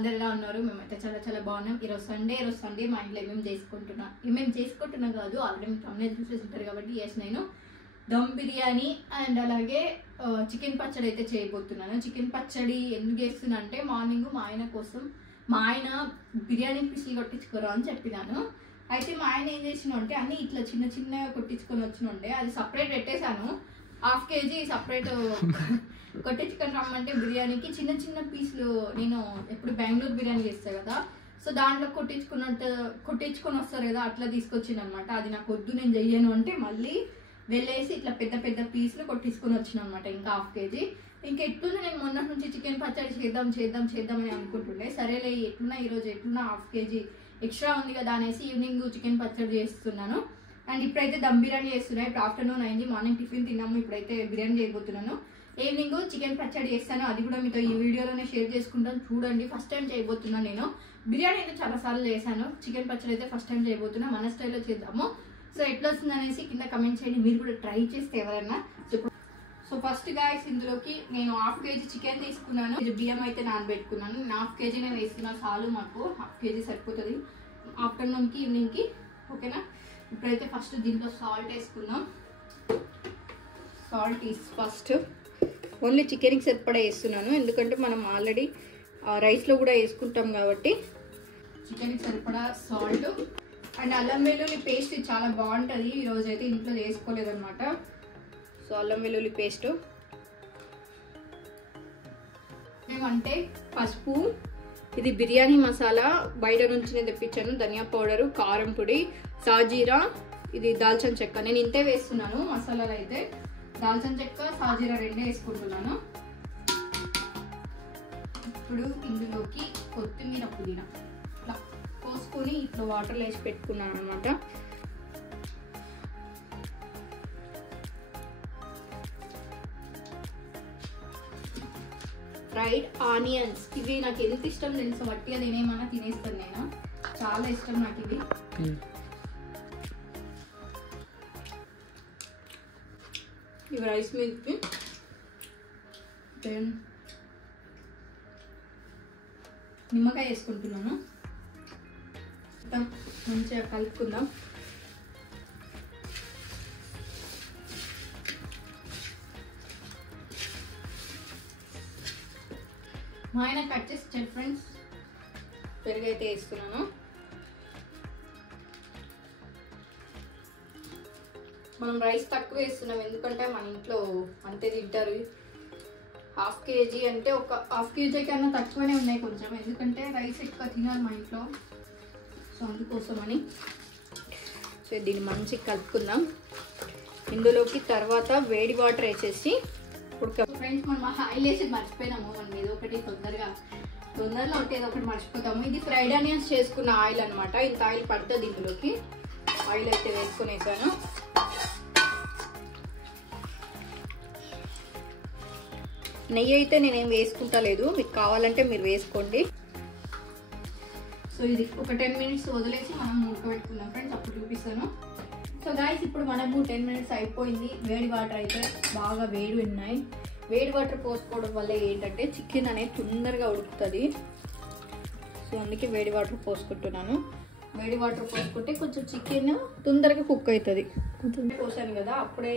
అందరు ఎలా ఉన్నారు? మేమైతే చాలా చాలా బాగున్నాం. ఈరోజు సండే మా ఇంట్లో ఏమేమి చేసుకుంటున్నాం కాదు, ఆల్రెడీ మీరు తమ్మునే చూసేసి ఉంటారు కాబట్టి. నేను దమ్ బిర్యానీ అండ్ అలాగే చికెన్ పచ్చడి అయితే చేయబోతున్నాను. చికెన్ పచ్చడి ఎందుకు చేస్తున్నా అంటే, మార్నింగ్ మా ఆయన బిర్యానీ పీసులు కొట్టించుకోరా అని చెప్పినాను. అయితే మా ఆయన ఏం చేసిన అంటే అన్ని ఇట్లా చిన్న చిన్న కొట్టించుకొని వచ్చినుండే, అది సపరేట్ పెట్టేశాను. 1/2 kg సపరేట్ కొట్టించుకొని రమ్మంటే బిర్యానీకి చిన్న చిన్న పీసులు, నేను ఎప్పుడు బెంగళూరు బిర్యానీ చేస్తాను కదా, సో దాంట్లో కొట్టించుకొని వస్తారు కదా, అట్లా తీసుకొచ్చింది అనమాట. అది నాకు వద్దు, నేను చెయ్యను అంటే మళ్ళీ వెళ్ళేసి ఇట్లా పెద్ద పెద్ద పీసులు కొట్టించుకొని వచ్చిన అనమాట. ఇంకా 1/2 kg. ఇంకా ఎట్లున్నా నేను మొన్నటి నుంచి చికెన్ పచ్చడి చేద్దామని అనుకుంటుండే. సరేలే ఎట్లున్నా ఈరోజు 1/2 kg ఎక్స్ట్రా ఉంది కదా అనేసి ఈవినింగ్ చికెన్ పచ్చడి చేస్తున్నాను. అండ్ ఇప్పుడైతే దమ్ బిర్యానీ చేస్తున్నాను. ఇప్పుడు ఆఫ్టర్నూన్ అయింది, మార్నింగ్ టిఫిన్ తిన్నాము, ఇప్పుడైతే బిర్యానీ చేయబోతున్నాను. ఈవినింగ్ చికెన్ పచ్చడి చేస్తాను, అది కూడా మీతో ఈ వీడియోలోనే షేర్ చేసుకుంటాను. చూడండి, ఫస్ట్ టైం చేయబోతున్నాను నేను. బిర్యానీ అయితే చాలా సార్లు చేశాను, చికెన్ పచ్చడి అయితే ఫస్ట్ టైం చేయబోతున్నా. మన స్టైల్లో చేద్దాము. సో ఎట్లా వస్తుంది అనేసి కింద కమెంట్ చేయండి, మీరు కూడా ట్రై చేస్తే ఎవరైనా. సో ఫస్ట్ గాయస్, ఇందులోకి నేను 1/2 kg చికెన్ తీసుకున్నాను. బియ్యం అయితే నానబెట్టుకున్నాను. నేను 1/2 kg నేను వేసుకున్నా, చాలు మాకు 1/2 kg సరిపోతుంది ఆఫ్టర్నూన్కి ఈవినింగ్కి. ఓకేనా? ఇప్పుడైతే ఫస్ట్ దీంట్లో సాల్ట్ వేసుకుందాం. సాల్ట్ ఫస్ట్ ఓన్లీ చికెన్కి సరిపడా వేస్తున్నాను, ఎందుకంటే మనం ఆల్రెడీ రైస్లో కూడా వేసుకుంటాం కాబట్టి. చికెన్కి సరిపడా సాల్ట్ అండ్ అల్లం వెల్లుల్లి పేస్ట్ చాలా బాగుంటుంది. ఈరోజు అయితే ఇంట్లో చేసుకోలేదన్నమాట. సో అల్లం వెల్లుల్లి పేస్ట్ ఏమంటే పసుపు, ఇది బిర్యానీ మసాలా బయట నుంచి నేను తెప్పించాను, ధనియా పౌడరు, కారం పొడి, సాజీరా, ఇది దాల్చిన చెక్క. నేను ఇంతే వేస్తున్నాను మసాలాలు అయితే. దాల్చిన చెక్క, సాజీరా రెండే వేసుకుంటున్నాను. ఇప్పుడు ఇందులోకి కొత్తిమీర, పుదీనా ఇట్లా పోసుకొని ఇట్లా వాటర్లో వేసి పెట్టుకున్నాను అనమాట. ఫ్రైడ్ ఆనియన్స్, ఇవి నాకు ఎంత ఇష్టం తెలుసు, వట్టిగా నేనేమన్నా తినేస్తాను నేను, చాలా ఇష్టం నాకు ఇవి. ఇవి రైస్ మిల్క్, దెన్ నిమ్మకాయ వేసుకుంటున్నాను. మంచిగా కలుపుకుందాం. మా ఆయన కట్ చేసి ఫ్రెండ్స్ పెరుగు అయితే వేస్తున్నాను. మనం రైస్ తక్కువ వేస్తున్నాం, ఎందుకంటే మన ఇంట్లో అంతే తింటారు. 1/2 kg అంటే ఒక 1/2 kg కన్నా తక్కువనే ఉన్నాయి కొంచెం, ఎందుకంటే రైస్ ఎక్కువ తినాలి మా ఇంట్లో, సో అందుకోసమని. సో దీన్ని మంచిగా కలుపుకుందాం. ఇందులోకి తర్వాత వేడి వాటర్ వేసేసి ఫ్రెండ్స్, మనం ఆయిల్ వేసి మర్చిపోయినాము. మనం ఏదో ఒకటి తొందరలో ఒకటి ఏదో ఒకటి మర్చిపోతాము. ఇది ఫ్రైడ్ ఆనియన్స్ చేసుకున్న ఆయిల్ అనమాట. ఇంత ఆయిల్ పడుతుంది ఇందులోకి. ఆయిల్ అయితే వేసుకునేసాను. నెయ్యి అయితే నేనేం వేసుకుంటా లేదు, మీకు కావాలంటే మీరు వేసుకోండి. సో ఇది ఒక 10 minutes వదిలేసి మనం ఉడకబెట్టుకుందాం ఫ్రెండ్స్, అప్పుడు చూపిస్తాను. సో గాయస్, ఇప్పుడు మనము 10 minutes అయిపోయింది. వేడి వాటర్ అయితే బాగా వేడి ఉన్నాయి. వేడి వాటర్ పోసుకోవడం వల్ల ఏంటంటే చికెన్ అనేది తొందరగా ఉడుకుతుంది. సో అందుకే వేడి వాటర్ పోసుకుంటున్నాను. వేడి వాటర్ పోసుకుంటే కొంచెం చికెన్ తొందరగా కుక్ అవుతుంది. కొంచెం పోసాను కదా, అప్పుడే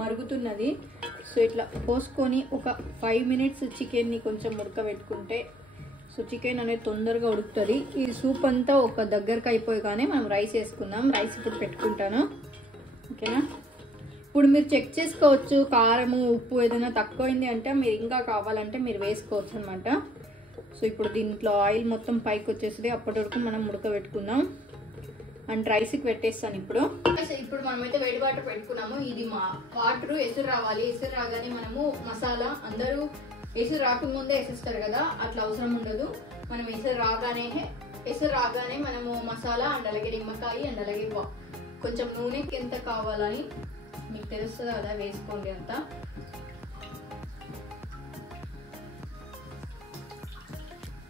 మరుగుతున్నది. సో ఇట్లా పోసుకొని ఒక 5 minutes చికెన్ని కొంచెం ఉడకబెట్టుకుంటే సో చికెన్ అనేది తొందరగా ఉడుకుతుంది. ఈ సూప్ అంతా ఒక దగ్గరకు అయిపోయిగానే మనం రైస్ వేసుకుందాం. రైస్ ఇప్పుడు పెట్టుకుంటాను. ఓకేనా? ఇప్పుడు మీరు చెక్ చేసుకోవచ్చు, కారము, ఉప్పు ఏదైనా తక్కువైంది అంటే మీరు ఇంకా కావాలంటే మీరు వేసుకోవచ్చు అనమాట. సో ఇప్పుడు దీంట్లో ఆయిల్ మొత్తం పైకి వచ్చేసింది, అప్పటి వరకు మనం ఉడకబెట్టుకుందాం. అండ్ రైస్కి పెట్టేస్తాను ఇప్పుడు. ఇప్పుడు మనమైతే వేడి వాటర్ పెట్టుకున్నాము. ఇది మా వాటర్ ఎసురు రావాలి. ఎసురు రాగానే మనము మసాలా, అందరూ ఎసురు రాకముందే వేసేస్తారు కదా, అట్లా అవసరం ఉండదు. మనం ఎసురు రాగానే మనము మసాలా అండ్ అలాగే నిమ్మకాయ అండ్ అలాగే కొంచెం నూనెకి ఎంత కావాలని మీకు తెలుస్తుంది కదా, వేసుకోండి అంతా.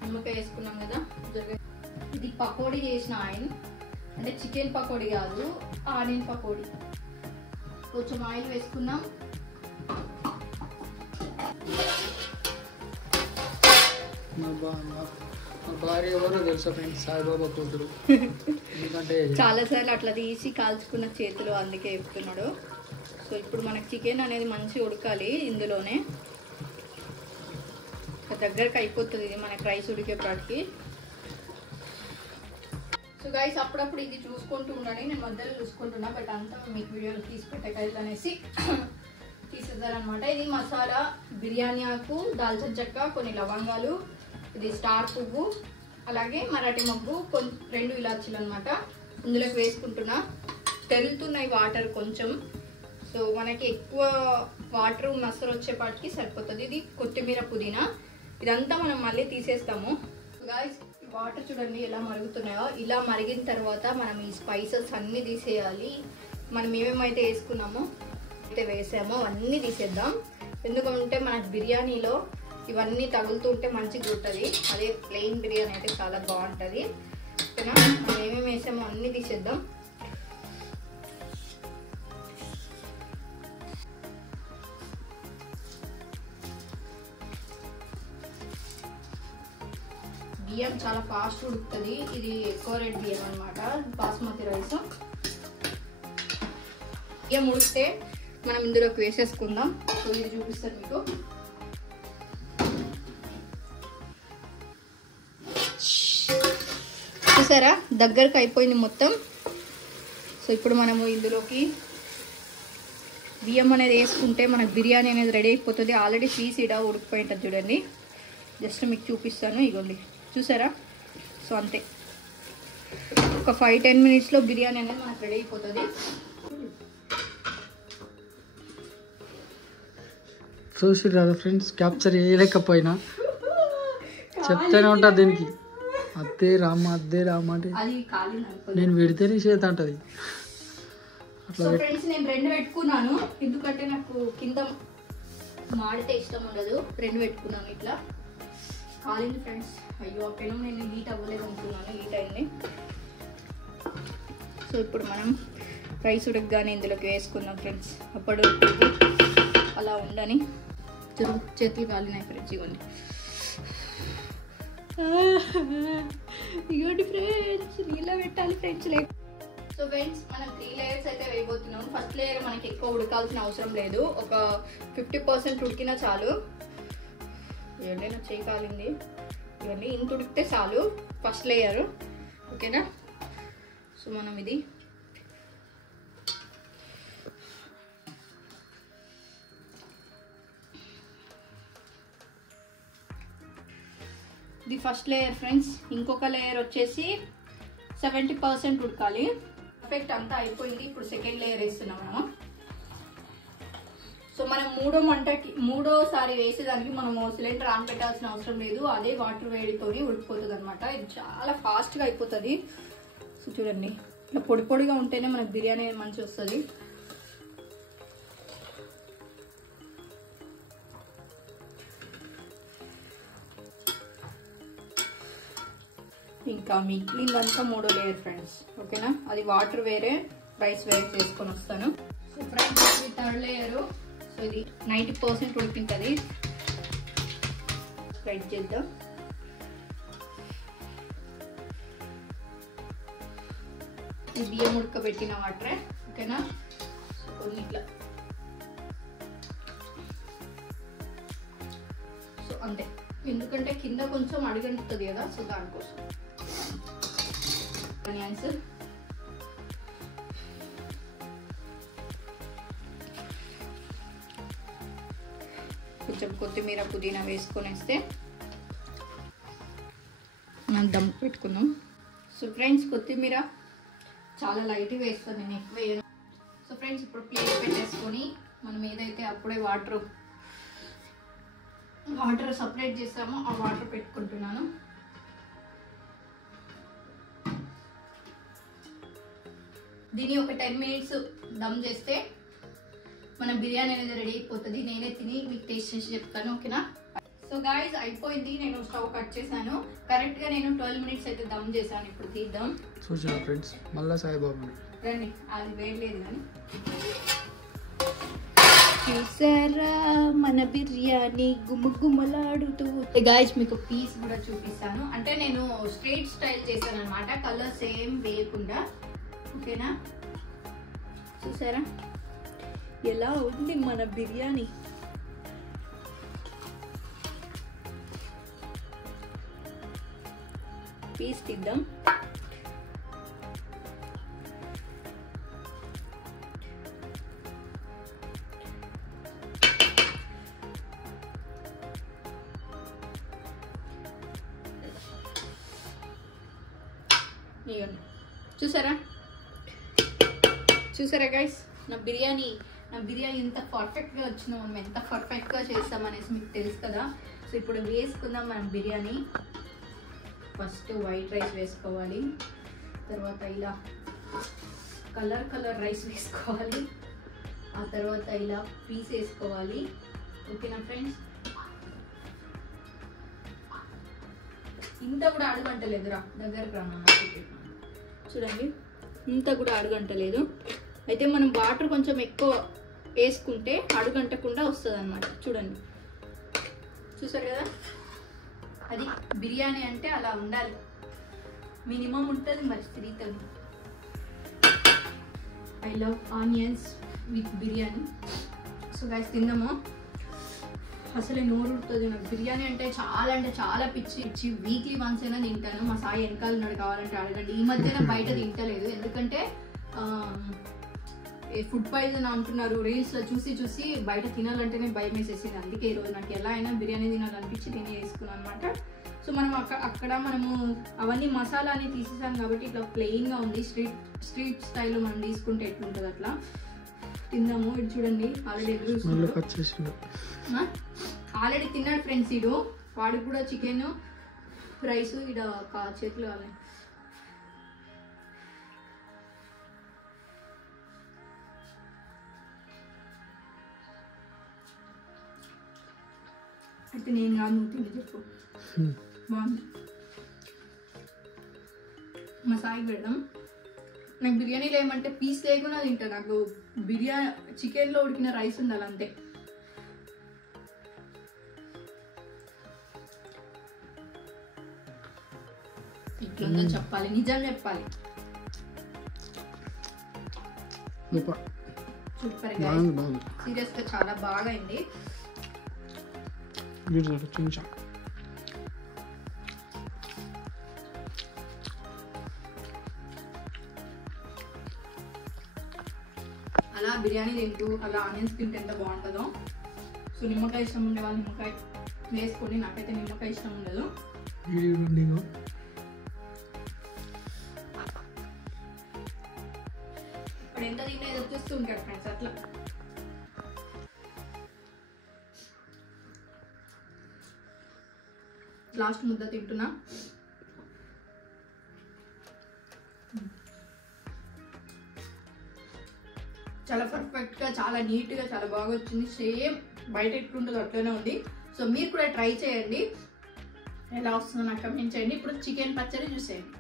నిమ్మకాయ వేసుకున్నాం కదా. ఇది పకోడీ చేసిన ఆయిల్, అంటే చికెన్ పకోడీ కాదు, ఆనియన్ పకోడీ. కొంచెం ఆయిల్ వేసుకున్నాం. మా భార్య ఎవరో తెలుసా ఫ్రెండ్స్, సాయిబాబా కూతురు. ఎందుకంటే చాలాసార్లు అట్లా తీసి కాల్చుకున్న చేతులు, అందుకే చెప్తున్నాడు. సో ఇప్పుడు మనకి చికెన్ అనేది మంచిగా ఉడకాలి. ఇందులోనే దగ్గరకు అయిపోతుంది ఇది మనకి రైస్ ఉడికేపాటికి. సో గైస్ అప్పుడప్పుడు ఇది చూసుకుంటూ ఉండండి, నేను మధ్యలో చూసుకుంటున్నా, బట్ అంతా మీకు వీడియోలో తీసి పెట్టగలదు అనేసి తీసేద్దారనమాట. ఇది మసాలా, బిర్యానీ ఆకు, దాల్చిన చెక్క, కొన్ని లవంగాలు, ఇది స్టార్ పువ్వు, అలాగే మరాఠీ మొగ్గు, 2 ఇలాచీలు అనమాట. ఇందులోకి వేసుకుంటున్నా. తెరులుతున్నాయి వాటర్ కొంచెం, సో మనకి ఎక్కువ వాటర్ మసాలా వచ్చేపాటికి సరిపోతుంది. ఇది కొత్తిమీర, పుదీనా, ఇదంతా మనం మళ్ళీ తీసేస్తాము. గాయ్స్ వాటర్ చూడండి ఎలా మరుగుతున్నాయో. ఇలా మరిగిన తర్వాత మనం ఈ స్పైసెస్ అన్నీ తీసేయాలి. మనం ఏమేమైతే వేసుకున్నామో అయితే వేసామో అన్నీ తీసేద్దాం. ఎందుకంటే మనకి బిర్యానీలో ఇవన్నీ తగులుతుంటే మంచిగా ఉంటుంది. అదే ప్లెయిన్ బిర్యానీ అయితే చాలా బాగుంటుంది. ఓకేనా, మనం ఏమేమి వేసామో అన్నీ తీసేద్దాం. బియ్యం చాలా ఫాస్ట్ ఉడుకుతుంది. ఇది ఎక్కువ రేట్ బియ్యం అనమాట, బాస్మతి రైస్. బియ్యం ఉడికితే మనం ఇందులోకి వేసేసుకుందాం. సో ఇది చూపిస్తాను మీకు. చూసారా దగ్గరకు అయిపోయింది మొత్తం. సో ఇప్పుడు మనము ఇందులోకి బియ్యం అనేది వేసుకుంటే మనకు బిర్యానీ అనేది రెడీ అయిపోతుంది. ఆల్రెడీ సీడా ఉడికిపోయి ఉంటుంది చూడండి. జస్ట్ మీకు చూపిస్తాను, ఇగోండి చూసారా. సో అంతే, ఒక 5-10 మినిట్స్లో బిర్యానీ అనేది మనకు రెడీ అయిపోతుంది. చూసి కదా ఫ్రెండ్స్, క్యాప్చర్ చేయలేకపోయినా చెప్తానే ఉంటా దీనికి. అద్దే రామ అంటే నేను పెడితేనే చేత అంటది. సో ఫ్రెండ్స్ నేను 2 పెట్టుకున్నాను, ఎందుకంటే నాకు కింద మాడితే ఇష్టం ఉండదు. 2 పెట్టుకున్నాను. ఇట్లా కాలింది ఫ్రెండ్స్. అయ్యో ఆ పెనం నేను హీట్ అవ్వలేదు అనుకున్నాను, హీట్ అయింది. సో ఇప్పుడు మనం రైస్ ఉడకగానే ఇందులోకి వేసుకుందాం ఫ్రెండ్స్. అప్పుడు అలా ఉండని చేతులు కాలినాయి ఫ్రెండ్స్. ఇవ్వండి ఫ్రెండ్స్, నీళ్ళ పెట్టాలి ఫ్రెండ్స్. సో ఫ్రెండ్స్ మనం 3 లేయర్స్ అయితే వేయబోతున్నాం. ఫస్ట్ లేయర్ మనకి ఎక్కువ ఉడకాల్సిన అవసరం లేదు, ఒక 50% ఉడికినా చాలు. ఇవన్నీ నాకు చేయి కాలింది. ఇవన్నీ ఇంత ఉడికితే చాలు ఫస్ట్ లేయర్. ఓకేనా, సో మనం ఇది ఫస్ట్ లేయర్ ఫ్రెండ్స్. ఇంకొక లేయర్ వచ్చేసి 70% ఉడకాలి. పర్ఫెక్ట్ అంతా అయిపోయింది. ఇప్పుడు సెకండ్ లేయర్ వేస్తున్నాం మనం. సో మనం మూడోసారి వేసేదానికి మనము సిలిండర్ ఆన్ పెట్టాల్సిన అవసరం లేదు, అదే వాటర్ వేడితోని ఉడికిపోతుంది అనమాట. ఇది చాలా ఫాస్ట్గా అయిపోతుంది. సో చూడండి, ఇట్లా పొడి పొడిగా ఉంటేనే మనకు బిర్యానీ మంచిగా వస్తుంది. ఇంకా మిగిలిందంతా 3వ లేయర్ ఫ్రెండ్స్. ఓకేనా, అది వాటర్ వేరే, రైస్ వేరే చేసుకొని వస్తాను. సో ఫ్రెండ్స్ ఇది 3rd లేయరు. సో ఇది 90% ఉడికింటుంది. స్ప్రెడ్ చేద్దాం. ఈ బియ్యం ఉడకబెట్టిన వాటరే. ఓకేనా, కొన్ని ఇట్లా. సో అంతే, ఎందుకంటే కింద కొంచెం అడుగంటుతుంది కదా, సో దానికోసం. ఆనియన్స్, కొంచెం కొత్తిమీర, పుదీనా వేసుకొనేస్తే మనం దమ్ పెట్టుకుందాం. సో ఫ్రెండ్స్ కొత్తిమీర చాలా లైట్గా వేస్తాను, నేను ఎక్కువ వేయను. సో ఫ్రెండ్స్ ఇప్పుడు ప్లేట్ పెట్టేసుకొని మనం ఏదైతే అప్పుడే వాటర్ సపరేట్ చేస్తామో ఆ వాటర్ పెట్టుకుంటున్నాను. దీన్ని ఒక 10 మినిట్స్ దమ్ చేస్తే మన బిర్యానీ అనేది రెడీ అయిపోతుంది. నేనే తిని మీకు టేస్ట్ చేసి చెప్తాను. ఓకేనా, సో గాయ్స్ అయిపోయింది. నేను స్టవ్ కట్ చేశాను. కరెక్ట్గా నేను 12 మినిట్స్ అయితే దమ్ చేశాను. ఇప్పుడు తీద్దాం. చూసాను ఫ్రెండ్స్, మళ్ళీ సాయిబాబు రండి, అది వేయలేదు కానీ చూసారా మన బిర్యానీ గుమ్మగుమ్మలాడుతూ. గాయ్స్ మీకు పీస్ కూడా చూపిస్తాను. అంటే నేను స్ట్రీట్ స్టైల్ చేశాను అనమాట, కలర్ సేమ్ వేయకుండా. ఓకేనా, చూసారా ఎలా ఉంది మన బిర్యానీ. పీస్ తిద్దాం. చూసారా చూసారా గైస్, నా బిర్యానీ ఎంత పర్ఫెక్ట్గా వచ్చిందో, మనం ఎంత పర్ఫెక్ట్గా చేస్తామనేసి మీకు తెలుసు కదా. సో ఇప్పుడు వేసుకుందాం మనం బిర్యానీ. ఫస్ట్ వైట్ రైస్ వేసుకోవాలి, తర్వాత ఇలా కలర్ రైస్ వేసుకోవాలి, ఆ తర్వాత ఇలా పీస్ వేసుకోవాలి. ఓకేనా ఫ్రెండ్స్, ఇంత కూడా అడుగంటలేదురా, దగ్గరకు రా. చూడండి ఇంత కూడా అడుగంటలేదు. అయితే మనం వాటర్ కొంచెం ఎక్కువ వేసుకుంటే అడుగంటకుండా వస్తుంది అన్నమాట. చూడండి, చూసారు కదా, అది బిర్యానీ అంటే అలా ఉండాలి, మినిమం ఉంటుంది మరి 330. I love onions with biryani. So guys తిందాము. అసలే నోరు ఉడుతుంది నాకు. బిర్యానీ అంటే చాలా పిచ్చి. వీక్లీ వన్స్ అయినా తింటాను. మా సాయి వెనకాల ఉన్నాడు, కావాలంటే అడగండి. ఈ మధ్యన బయట తింటలేదు, ఎందుకంటే ఫుడ్ పాయిజన్ అంటున్నారు రీల్స్లో చూసి బయట తినాలంటేనే భయం వేసేసింది. అందుకే ఈరోజు నాకు ఎలా అయినా బిర్యానీ తినాలనిపించి నేను వేసుకున్నాను అనమాట. సో మనం అక్కడ మనము అవన్నీ మసాలా అని తీసేసాం కాబట్టి ఇట్లా ప్లెయిన్గా ఉంది. స్ట్రీట్ స్టైల్లో మనం తీసుకుంటే ఎట్లుంటుంది అట్లా. తిందాము. ఇది చూడండి ఆల్రెడీ తిన్నాడు ఫ్రెండ్స్. ఇడు వాడికి కూడా చికెన్ రైస్ ఇడ చేతులు కావాలి. అయితే నేను కాదు, నువ్వు తిండి చెప్పు. బాగుంది. మా సాయి పెడదాం. నాకు బిర్యానీలో ఏమంటే పీస్ లేకుండా తింటా. నాకు బిర్యానీ చికెన్లో ఉడికిన రైస్ ఉండాలి అంతే. ఇట్లా చెప్పాలి, నిజం చెప్పాలి. సూపర్ గా సీరియస్ గా చాలా బాగా అయింది. అలా బిర్యానీ తింటూ అలా ఆనియన్స్ తింటే ఎంత బాగుంటుందో. సో నిమ్మకాయ ఇష్టం ఉండే వాళ్ళు నిమ్మకాయ వేసుకోండి, నాకైతే నిమ్మకాయ ఇష్టం ఉండదు. ఇప్పుడు ఎంత తినేది వచ్చేస్తూ ఉంటాడు ఫ్రెండ్స్. అట్లా లాస్ట్ ముద్ద తింటున్నా. చాలా పర్ఫెక్ట్గా, చాలా నీట్గా, చాలా బాగా వచ్చింది. సేమ్ బయట ఎట్లుంటుందో అట్లనే ఉంది. సో మీరు కూడా ట్రై చేయండి, ఎలా వస్తుందో నాకు కమెంట్ చేయండి. ఇప్పుడు చికెన్ పచ్చడి చూసేయండి.